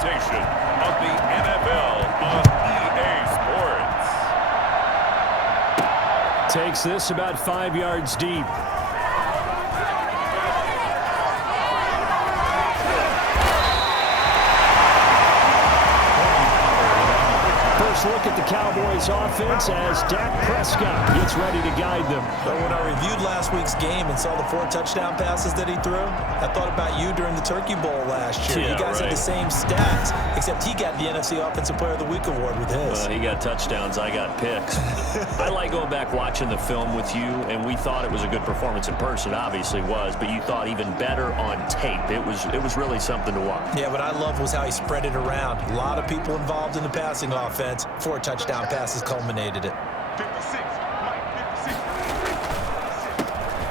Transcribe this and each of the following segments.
presentation of the NFL on EA Sports. Takes this about 5 yards deep. First look at the Cowboys offense as Dak Prescott gets ready to guide them. But when I reviewed last week's game and saw the 4 touchdown passes that he threw, I thought about you during the Turkey Bowl last year. Yeah, you guys had the same stats, except he got the NFC Offensive Player of the Week award with his. He got touchdowns, I got picks. I like going back watching the film with you, and we thought it was a good performance in person. Obviously was, but you thought even better on tape. It was really something to watch. Yeah, what I loved was how he spread it around. A lot of people involved in the passing offense. 4 touchdown passes culminated it. 56.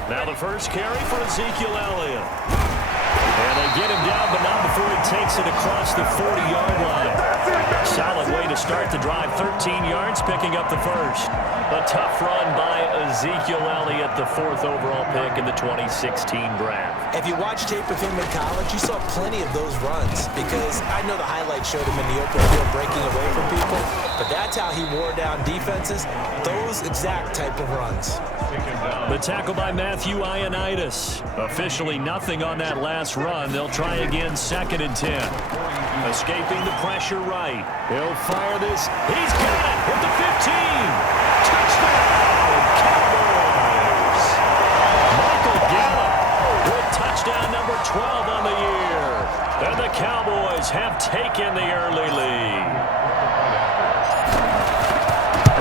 Now the first carry for Ezekiel Elliott. And they get him down, but not before he takes it across the 40-yard line. Solid way to start the drive. 13 yards, picking up the first. A tough run by Ezekiel Elliott, the 4th overall pick in the 2016 draft. If you watch tape of him in college, you saw plenty of those runs because I know the highlights showed him in the open field breaking away from people, but that's how he wore down defenses, those exact type of runs. The tackle by Matthew Ioannidis. Officially nothing on that last run. They'll try again, 2nd and 10. Escaping the pressure right. He'll fire this. He's got it with the 15. Touchdown, Cowboys. Michael Gallup with touchdown number 12 on the year. And the Cowboys have taken the early lead.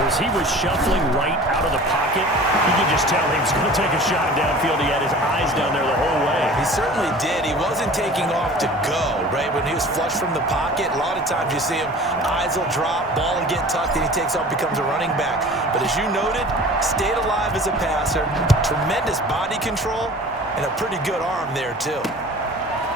As he was shuffling right out of the pocket, you could just tell he was going to take a shot downfield. He had his eyes down there the whole way. He certainly did. He wasn't taking off to go, right? When he was flush from the pocket, a lot of times you see him, eyes will drop, ball will get tucked, and he takes off, becomes a running back. But as you noted, stayed alive as a passer, tremendous body control, and a pretty good arm there, too.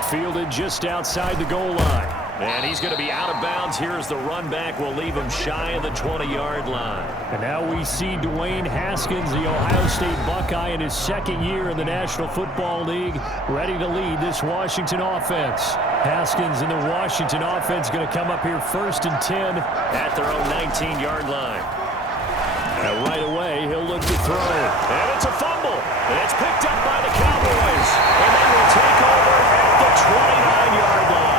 Fielded just outside the goal line. And he's going to be out of bounds. Here's the run back. We'll leave him shy of the 20-yard line. And now we see Dwayne Haskins, the Ohio State Buckeye, in his 2nd year in the National Football League, ready to lead this Washington offense. Haskins in the Washington offense going to come up here 1st and 10 at their own 19-yard line. Now right away, he'll look to throw. And it's a fumble. And it's picked up by the Cowboys. And they will take over at the 29-yard line.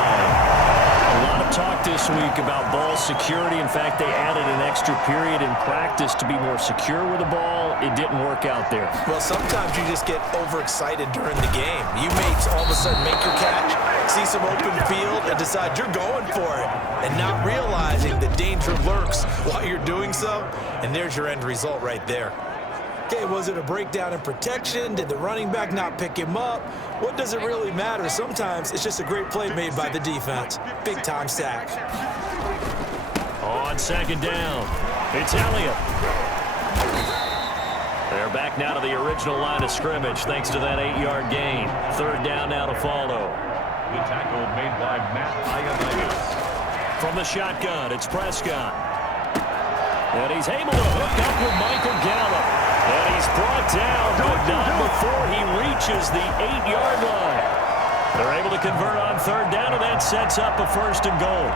A lot of talk this week about ball security. In fact, they added an extra period in practice to be more secure with the ball. It didn't work out there. Well, sometimes you just get overexcited during the game. You may all of a sudden make your catch, see some open field, and decide you're going for it, and not realizing the danger lurks while you're doing so, and there's your end result right there. Okay, was it a breakdown in protection? Did the running back not pick him up? What does it really matter? Sometimes it's just a great play made by the defense. Big-time sack. On 2nd down, it's Elliott. They're back now to the original line of scrimmage thanks to that 8-yard gain. 3rd down now to follow. The tackle made by Matt Ioannidis. From the shotgun, it's Prescott. And he's able to hook up with Michael Gallup. And he's brought down, but not before he reaches the 8-yard line. They're able to convert on 3rd down, and that sets up a 1st and goal.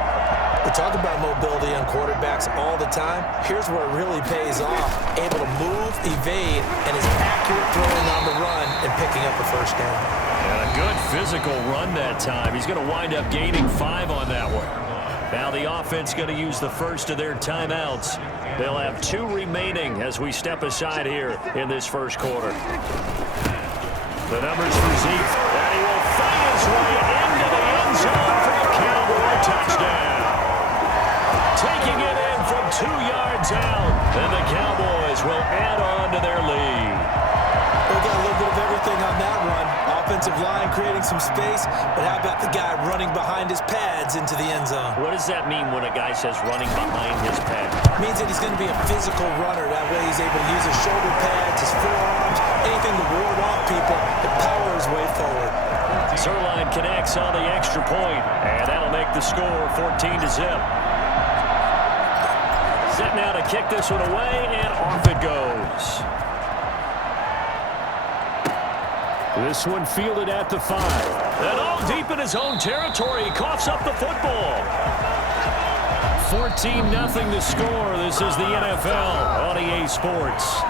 We talk about mobility on quarterbacks all the time. Here's where it really pays off. Able to move, evade, and is accurate throwing on the run and picking up a 1st down. And a good physical run that time. He's going to wind up gaining 5 on that one. Now the offense going to use the first of their timeouts. They'll have 2 remaining as we step aside here in this 1st quarter. The numbers for Zeke, and he will find his way into the end zone for a Cowboy touchdown. Taking it in from 2 yards out, and the Cowboys will add on to their lead. We got a little bit of everything on that run. Offensive line creating some space, but how about the guy running behind his pads into the end zone? What does that mean when a guy says running behind his pad? It means that he's going to be a physical runner. That way he's able to use his shoulder pads, his forearms, anything to ward off people and power his way forward. Zerline connects on the extra point, and that'll make the score 14-0. Set now to kick this one away, and off it goes. This one fielded at the 5. And all deep in his own territory, he coughs up the football. 14-0 the score. This is the NFL on EA Sports.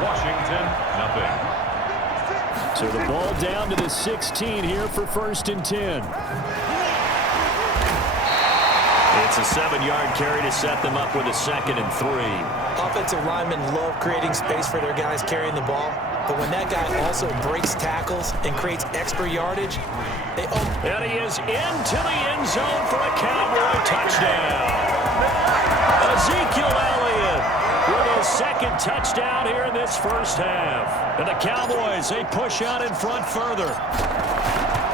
Washington, nothing. So the ball down to the 16 here for 1st and 10. It's a 7-yard carry to set them up with a 2nd and 3. Offensive linemen love creating space for their guys carrying the ball, but when that guy also breaks tackles and creates extra yardage, they open. And he is into the end zone for a Cowboy touchdown. Ezekiel Elliott with his 2nd touchdown here in this first half. And the Cowboys, they push out in front further.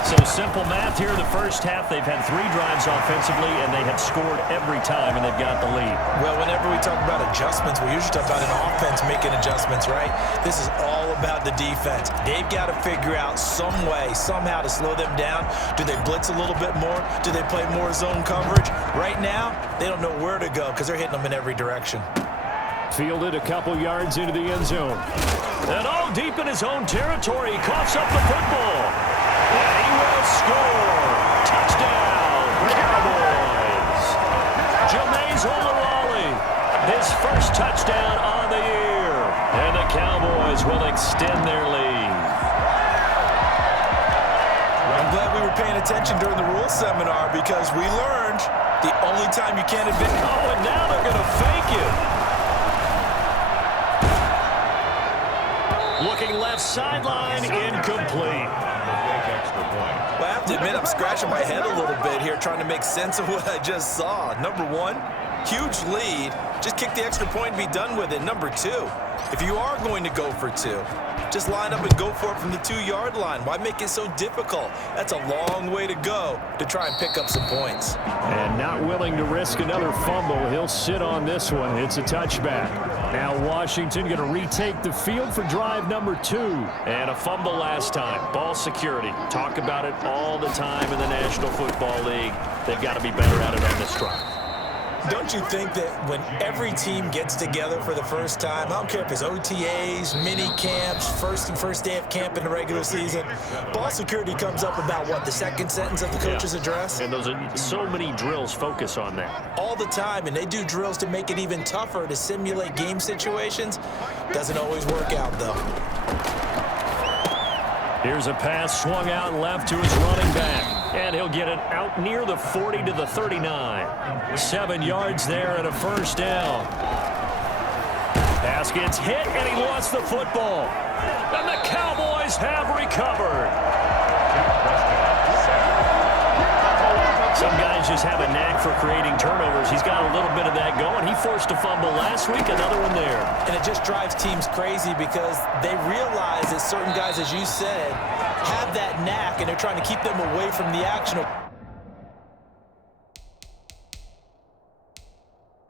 So simple math here in the first half. They've had 3 drives offensively, and they have scored every time, and they've got the lead. Well, whenever we talk about adjustments, we usually talk about an offense making adjustments, right? This is all about the defense. They've got to figure out some way, somehow to slow them down. Do they blitz a little bit more? Do they play more zone coverage? Right now, they don't know where to go because they're hitting them in every direction. Fielded a couple yards into the end zone. And all deep in his own territory, he coughs up the football. And he will score. Touchdown, Cowboys. Jameis Olawale, his first touchdown on the year. And the Cowboys will extend their lead. I'm glad we were paying attention during the rules seminar because we learned the only time you can't admit. Oh, and now they're going to fake it. Looking left sideline, incomplete. Well, I have to admit, I'm scratching my head a little bit here trying to make sense of what I just saw. Number 1, huge lead. Just kick the extra point and be done with it. Number 2, if you are going to go for 2, just line up and go for it from the 2-yard line. Why make it so difficult? That's a long way to go to try and pick up some points. And not willing to risk another fumble. He'll sit on this one. It's a touchback. Now Washington going to retake the field for drive number 2. And a fumble last time. Ball security. Talk about it all the time in the National Football League. They've got to be better at it on this drive. Don't you think that when every team gets together for the first time, I don't care if it's OTAs, mini camps, first day of camp in the regular season, ball security comes up about what, the second sentence of the coach's address? And those are so many drills focus on that. All the time, and they do drills to make it even tougher to simulate game situations. Doesn't always work out, though. Here's a pass swung out left to his running back. And he'll get it out near the 40 to the 39. 7 yards there and a first down. Pass gets hit, and he lost the football. And the Cowboys have recovered. Some guys just have a knack for creating turnovers. He's got a little bit of that going. He forced a fumble last week, another one there. And it just drives teams crazy because they realize that certain guys, as you said, have that knack, and they're trying to keep them away from the action.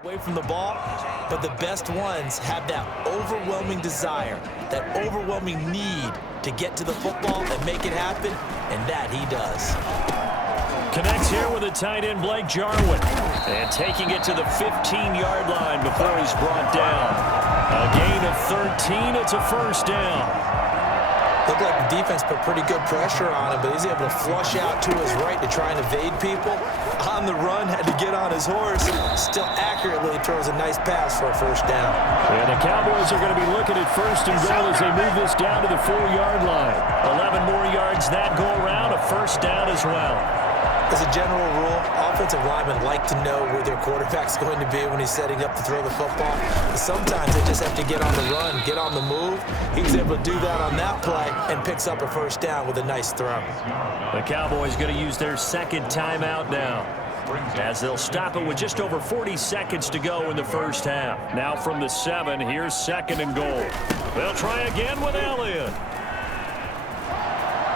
Away from the ball, but the best ones have that overwhelming desire, that overwhelming need to get to the football and make it happen, and that he does. Connects here with a tight end, Blake Jarwin. And taking it to the 15-yard line before he's brought down. A gain of 13, it's a first down. Looked like the defense put pretty good pressure on him, but he's able to flush out to his right to try and evade people. On the run, had to get on his horse. Still accurately throws a nice pass for a first down. And the Cowboys are going to be looking at first and goal as they move this down to the 4-yard line. 11 more yards that go around, a first down as well. As a general rule, offensive linemen like to know where their quarterback's going to be when he's setting up to throw the football. But sometimes they just have to get on the run, get on the move. He was able to do that on that play and picks up a first down with a nice throw. The Cowboys going to use their second timeout now, as they'll stop it with just over 40 seconds to go in the first half. Now from the 7, here's second and goal. They'll try again with Elliott.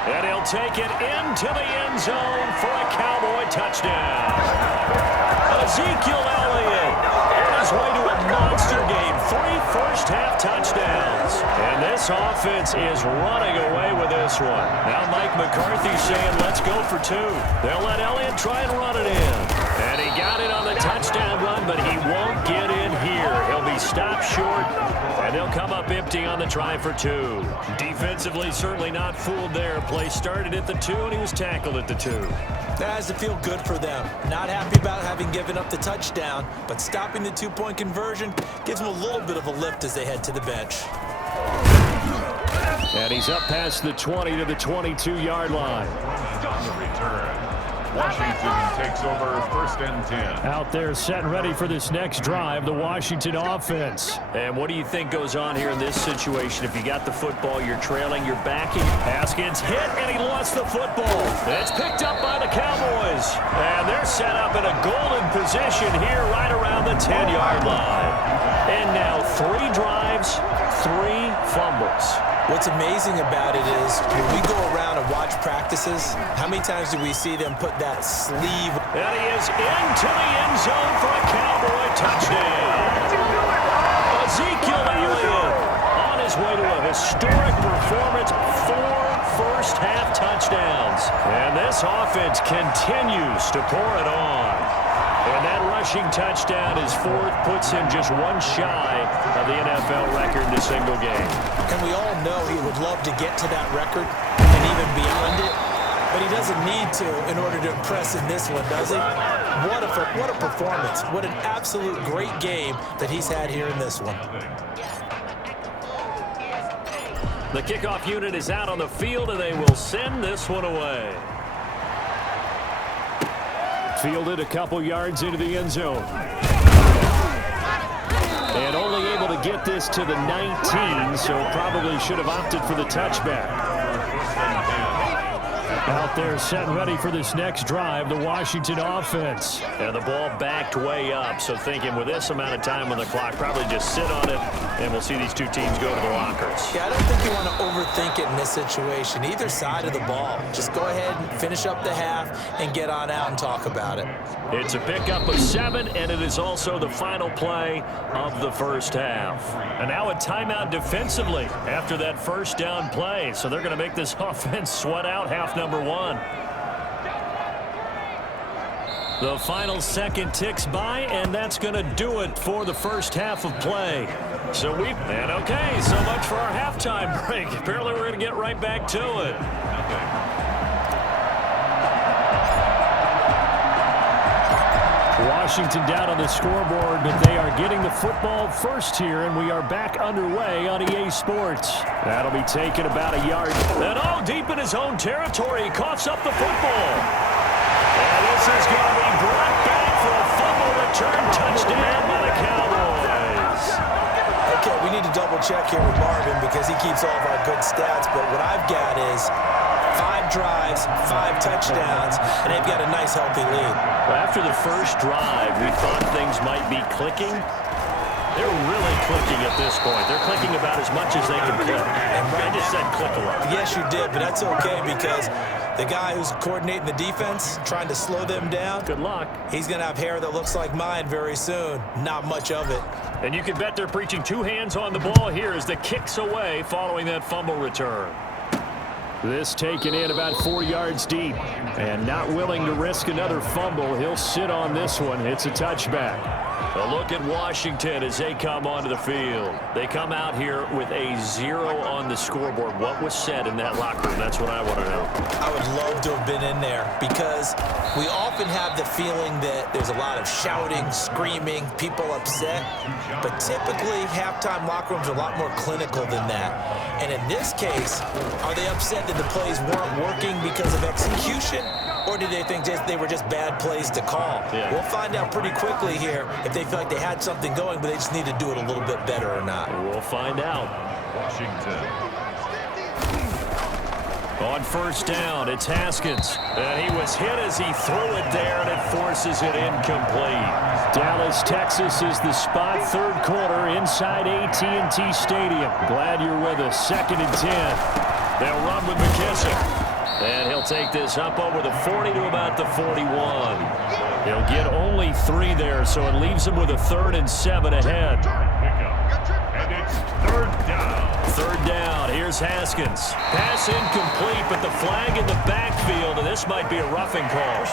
And he'll take it into the end zone for a Cowboy touchdown. Ezekiel Elliott on his way to a monster game. 3 first-half touchdowns. And this offense is running away with this one. Now Mike McCarthy saying, let's go for 2. They'll let Elliott try and run it in. And he got it on the touchdown run, but he won't get in here. He'll be stop short, and they'll come up empty on the try for 2. Defensively, certainly not fooled there. Play started at the 2, and he was tackled at the 2. That has to feel good for them. Not happy about having given up the touchdown, but stopping the 2-point conversion gives them a little bit of a lift as they head to the bench. And he's up past the 20 to the 22-yard line. On the return, Washington takes over 1st and 10. Out there set and ready for this next drive, the Washington offense. And what do you think goes on here in this situation? If you got the football, you're trailing, you're backing. Haskins hit, and he lost the football. It's picked up by the Cowboys. And they're set up in a golden position here right around the 10-yard line. And now 3 drives, 3 fumbles. What's amazing about it is when we go around and watch practices, how many times do we see them put that sleeve? And he is into the end zone for a Cowboy touchdown. Ezekiel Elliott on his way to a historic performance, 4 first-half touchdowns. And this offense continues to pour it on. And that rushing touchdown is 4th, puts him just 1 shy of the NFL record in a single game. And we all know he would love to get to that record and even beyond it, but he doesn't need to in order to impress in this one, does he? What a performance. What an absolute great game that he's had here in this one. The kickoff unit is out on the field, and they will send this one away. Fielded a couple yards into the end zone. And only able to get this to the 19, so probably should have opted for the touchback. Out there set and ready for this next drive, the Washington offense. And the ball backed way up, so thinking with this amount of time on the clock, probably just sit on it, and we'll see these 2 teams go to the lockers. Yeah, I don't think you want to overthink it in this situation. Either side of the ball. Just go ahead and finish up the half and get on out and talk about it. It's a pickup of 7, and it is also the final play of the first half. And now a timeout defensively after that first down play. So they're going to make this offense sweat out half number 1. The final second ticks by, and that's going to do it for the first half of play. So okay, so much for our halftime break. Apparently we're going to get right back to it. Washington down on the scoreboard, but they are getting the football first here, and we are back underway on EA Sports. That'll be taken about a yard. And deep in his own territory, he coughs up the football. And this is going to be brought back for a fumble return touchdown by the Cowboys. Okay, we need to double check here with Marvin because he keeps all of our good stats, but what I've got is 5 drives, 5 touchdowns, and they've got a nice, healthy lead. Well, after the first drive, we thought things might be clicking. They're really clicking at this point. They're clicking about as much as they can click. I just said click a lot. Yes, you did, but that's okay because the guy who's coordinating the defense, trying to slow them down, good luck. He's going to have hair that looks like mine very soon. Not much of it. And you can bet they're preaching 2 hands on the ball here as the kick's away following that fumble return. This taken in about 4 yards deep. And not willing to risk another fumble. He'll sit on this one. It's a touchback. A look at Washington as they come onto the field. They come out here with a 0 on the scoreboard. What was said in that locker room? That's what I want to know. I would love to have been in there because we often have the feeling that there's a lot of shouting, screaming, people upset. But typically, halftime locker rooms are a lot more clinical than that. And in this case, are they upset that the plays weren't working because of execution? Or did they think they were just bad plays to call? Yeah. We'll find out pretty quickly here if they feel like they had something going, but they just need to do it a little bit better or not. We'll find out. Washington. On first down, it's Haskins. And he was hit as he threw it there, and it forces it incomplete. Dallas, Texas is the spot. 3rd quarter inside AT&T Stadium. Glad you're with us. 2nd and 10. They'll run with McKissick. And he'll take this up over the 40 to about the 41. He'll get only 3 there, so it leaves him with a 3rd and 7 ahead. And it's 3rd down. 3rd down. Here's Haskins. Pass incomplete, but the flag in the backfield, and this might be a roughing call.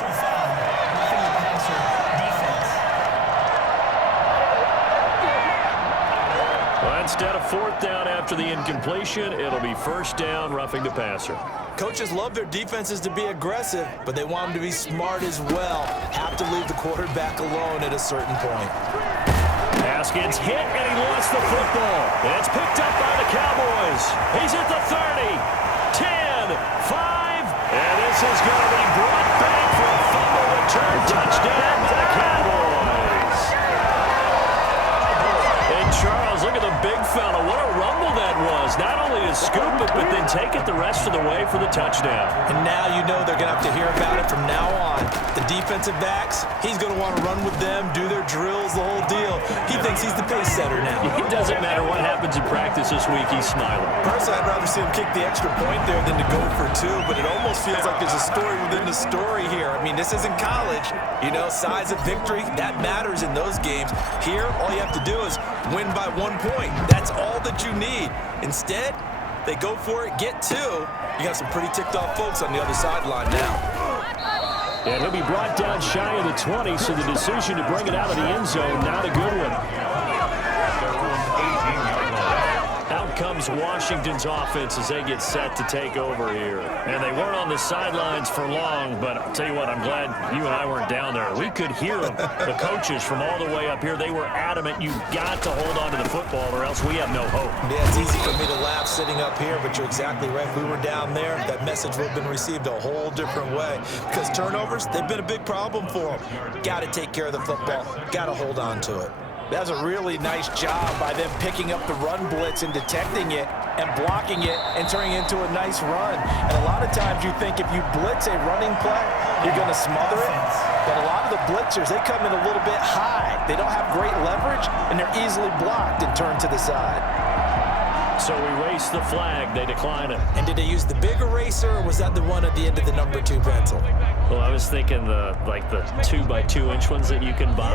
instead of fourth down after the incompletion, it'll be first down, roughing the passer. Coaches love their defenses to be aggressive, but they want them to be smart as well. Have to leave the quarterback alone at a certain point. Haskins hit, and he lost the football. It's picked up by the Cowboys. He's at the 30, 10, 5, and this is going to be brought back for a fumble return touchdown by the Cowboys. And Charles, look at the big fella. What a rumble that was. Not only to scoop it, but then take it the rest of the way for the touchdown. And now you know they're going to have to hear about it from now on. The defensive backs, he's going to want to run with them, do their drills, the whole deal. He thinks he's the pace setter now. It doesn't matter what happens in practice this week, he's smiling. Personally, I'd rather see him kick the extra point there than to go for two, but it almost feels like there's a story within the story here. I mean, this isn't college. You know, size of victory, that matters in those games. Here, all you have to do is win by 1 point. That's all that you need. Instead, they go for it, get two. You got some pretty ticked off folks on the other sideline now. And he'll be brought down shy of the 20, so the decision to bring it out of the end zone, not a good one. Out comes Washington's offense as they get set to take over here. And they weren't on the sidelines for long, but I'll tell you what, I'm glad you and I weren't down there. We could hear them, the coaches from all the way up here. They were adamant, you've got to hold on to the football or else we have no hope. Yeah, it's easy for me to laugh sitting up here, but you're exactly right. If we were down there, that message would have been received a whole different way. Because turnovers, they've been a big problem for them. Got to take care of the football. Got to hold on to it. That was a really nice job by them picking up the run blitz and detecting it and blocking it and turning it into a nice run. And a lot of times you think if you blitz a running play, you're going to smother it. But a lot of the blitzers, they come in a little bit high. They don't have great leverage, and they're easily blocked and turned to the side. So we race the flag. They decline it. And did they use the big eraser, or was that the one at the end of the number 2 pencil? Well, I was thinking the 2x2-inch ones that you can buy.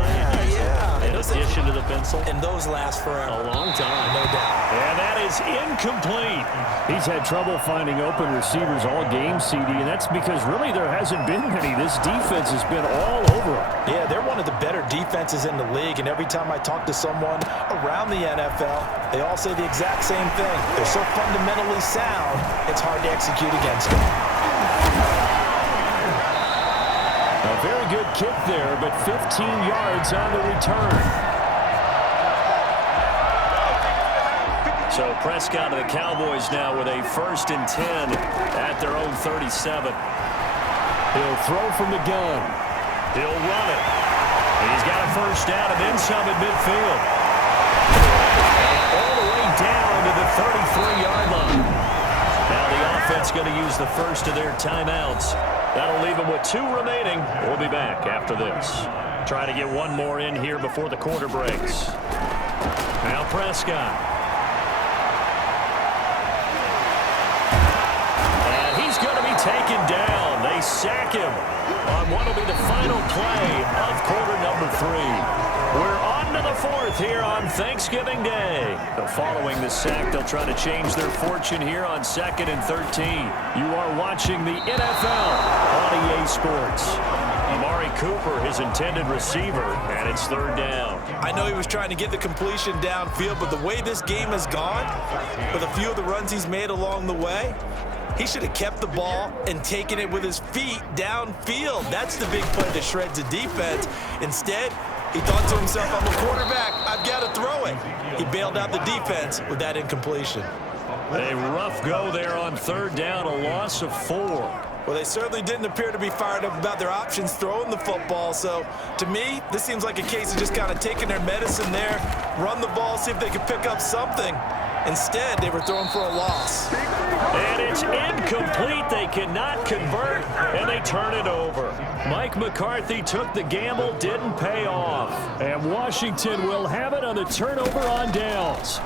Yeah. In addition to the pencil. And those last forever. A long time. No doubt. And that is incomplete. He's had trouble finding open receivers all game, CD, and that's because really there hasn't been many. This defense has been all over him. Yeah, they're one of the better defenses in the league, and every time I talk to someone around the NFL, they all say the exact same thing. They're so fundamentally sound, it's hard to execute against them. A very good kick there, but 15 yards on the return. So Prescott of the Cowboys now with a 1st and 10 at their own 37. He'll throw from the gun. He'll run it. He's got a first down and then some at midfield. All the way down to the 33-yard line. Now the offense going to use the first of their timeouts. That'll leave them with 2 remaining. We'll be back after this. Trying to get one more in here before the quarter breaks. Now Prescott. And he's going to be taken down. They sack him on what will be the final play of quarter number 3. We're on to the 4th here on Thanksgiving Day. So following the sack, they'll try to change their fortune here on 2nd and 13. You are watching the NFL on EA Sports. Amari Cooper, his intended receiver, and it's 3rd down. I know he was trying to get the completion downfield, but the way this game has gone, with a few of the runs he's made along the way, he should have kept the ball and taken it with his feet downfield. That's the big play that shreds the defense. Instead, he thought to himself, I'm a quarterback, I've got to throw it. He bailed out the defense with that incompletion. A rough go there on 3rd down, a loss of 4. Well, they certainly didn't appear to be fired up about their options throwing the football. So, to me, this seems like a case of just kind of taking their medicine there, run the ball, see if they could pick up something. Instead, they were throwing for a loss. And it's incomplete. They cannot convert, and they turn it over. Mike McCarthy took the gamble, didn't pay off. And Washington will have it on the turnover on downs.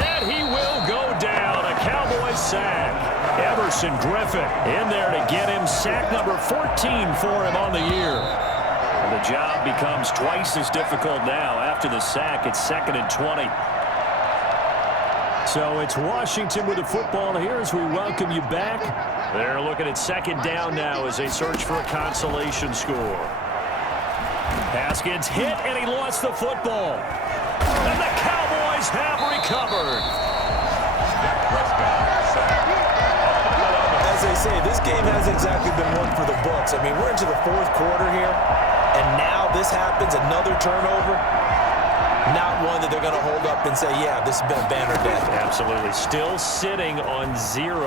And he will go down. A Cowboys sack. Everson Griffin in there to get him. Sack number 14 for him on the year. And the job becomes twice as difficult now. After the sack, it's 2nd and 20. So it's Washington with the football here as we welcome you back. They're looking at 2nd down now as they search for a consolation score. Haskins hit, and he lost the football. Cowboys have recovered. As they say, this game hasn't exactly been one for the books. I mean, we're into the fourth quarter here, and now this happens, another turnover. Not one that they're going to hold up and say, yeah, this has been a banner day. Absolutely. Still sitting on 0.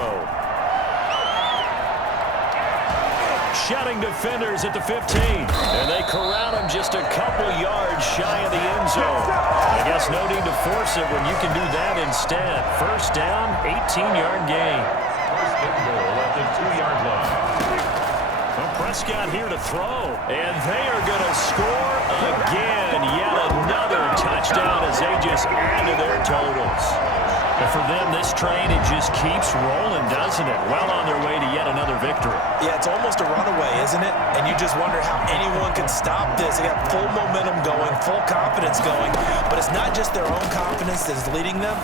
Shutting defenders at the 15. And they corral him just a couple yards shy of the end zone. I guess no need to force it when you can do that instead. First down, 18-yard gain. First and goal at the 2-yard line. Well, Prescott here to throw. And they are going to score again. Yet another touchdown as they just add to their totals. But for them, this train, it just keeps rolling, doesn't it? Well on their way to yet another victory. Yeah, it's almost a runaway, isn't it? And you just wonder how anyone can stop this. They got full momentum going, full confidence going. But it's not just their own confidence that is leading them.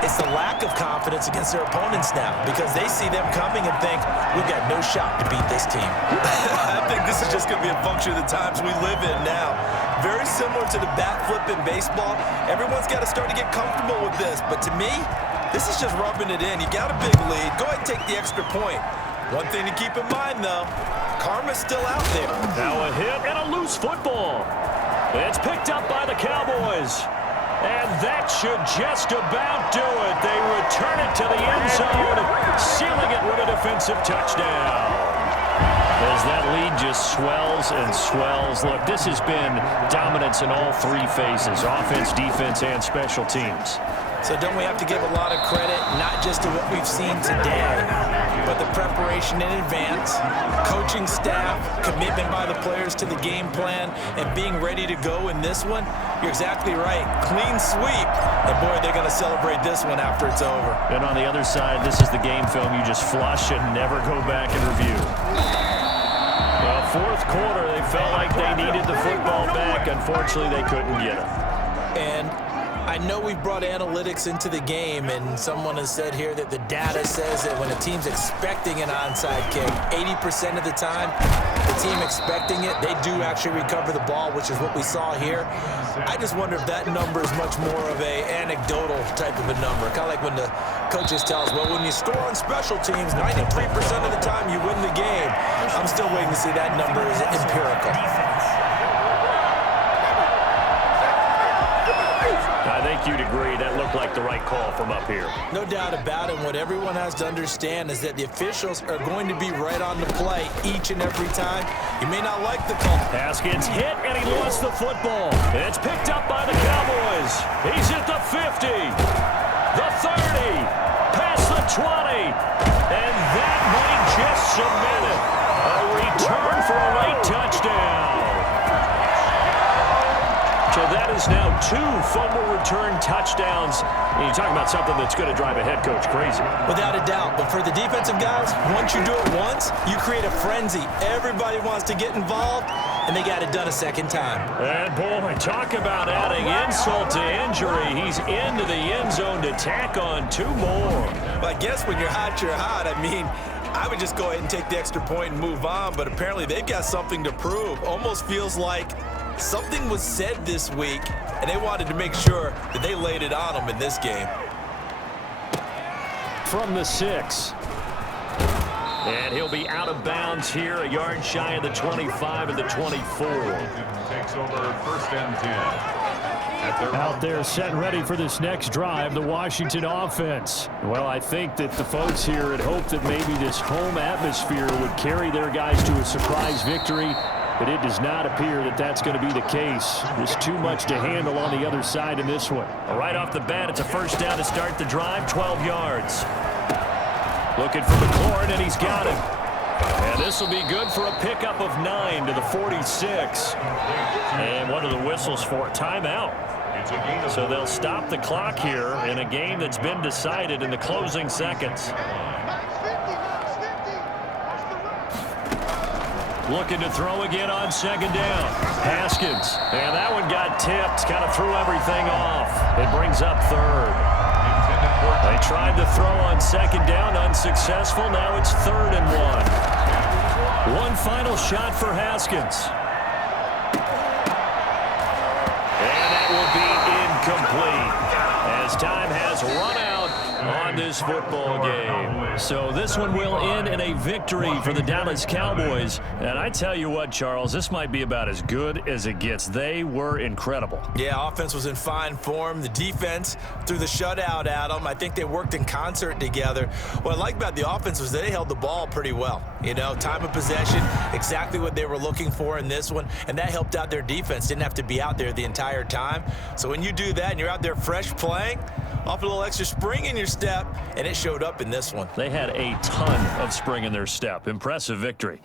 It's the lack of confidence against their opponents now because they see them coming and think, we've got no shot to beat this team. I think this is just going to be a function of the times we live in now. Very similar to the bat flip in baseball. Everyone's got to start to get comfortable with this. But to me, this is just rubbing it in. You got a big lead. Go ahead and take the extra point. One thing to keep in mind, though, karma's still out there. Now a hit and a loose football. It's picked up by the Cowboys. And that should just about do it. They return it to the end zone, sealing it with a defensive touchdown. As that lead just swells and swells. Look, this has been dominance in all three phases, offense, defense, and special teams. So don't we have to give a lot of credit, not just to what we've seen today, but the preparation in advance, coaching staff, commitment by the players to the game plan, and being ready to go in this one? You're exactly right. Clean sweep. And, boy, they're going to celebrate this one after it's over. And on the other side, this is the game film you just flush and never go back and review. Well, fourth quarter, they felt like they needed the football back. Unfortunately, they couldn't get it. And I know we've brought analytics into the game, and someone has said here that the data says that when a team's expecting an onside kick, 80% of the time, the team expecting it, they do actually recover the ball, which is what we saw here. I just wonder if that number is much more of a anecdotal type of a number. Kind of like when the coaches tell us, well, when you score on special teams, 93% of the time you win the game. I'm still waiting to see that number is empirical. I think you'd agree that looked like the right call from up here. No doubt about it. What everyone has to understand is that the officials are going to be right on the play each and every time. You may not like the call. Haskins hit, and he lost the football. It's picked up by the Cowboys. He's at the 50, the 30, past the 20, and that might just cement it. A return for a late touchdown. So that is now 2 fumble return touchdowns. And you're talking about something that's going to drive a head coach crazy. Without a doubt. But for the defensive guys, once you do it once, you create a frenzy. Everybody wants to get involved, and they got it done a second time. And, boy, talk about adding insult to injury. He's into the end zone to tack on 2 more. But I guess when you're hot, you're hot. I mean, I would just go ahead and take the extra point and move on. But apparently they've got something to prove. Almost feels like something was said this week, and they wanted to make sure that they laid it on them in this game. From the 6. And he'll be out of bounds here, a yard shy of the 25 and the 24. Takes over first and 10. Out there set and ready for this next drive, the Washington offense. Well, I think that the folks here had hoped that maybe this home atmosphere would carry their guys to a surprise victory. But it does not appear that that's going to be the case. There's too much to handle on the other side in this one. Right off the bat, it's a first down to start the drive, 12 yards. Looking for McLaurin, and he's got him. And this will be good for a pickup of 9 to the 46. And what are the whistles for? Timeout. So they'll stop the clock here in a game that's been decided in the closing seconds. Looking to throw again on second down. Haskins. And that one got tipped. Kind of threw everything off. It brings up third. They tried to throw on second down. Unsuccessful. Now it's 3rd and 1. One final shot for Haskins. And that will be incomplete. as time has run out on this football game. So this one will end in a victory for the Dallas Cowboys. And I tell you what, Charles, this might be about as good as it gets. They were incredible. Yeah, offense was in fine form. The defense threw the shutout at them. I think they worked in concert together. What I like about the offense was they held the ball pretty well. You know, time of possession, exactly what they were looking for in this one, and that helped out their defense. Didn't have to be out there the entire time. So when you do that and you're out there fresh playing, off a little extra spring in your step, and it showed up in this one. They had a ton of spring in their step. Impressive victory.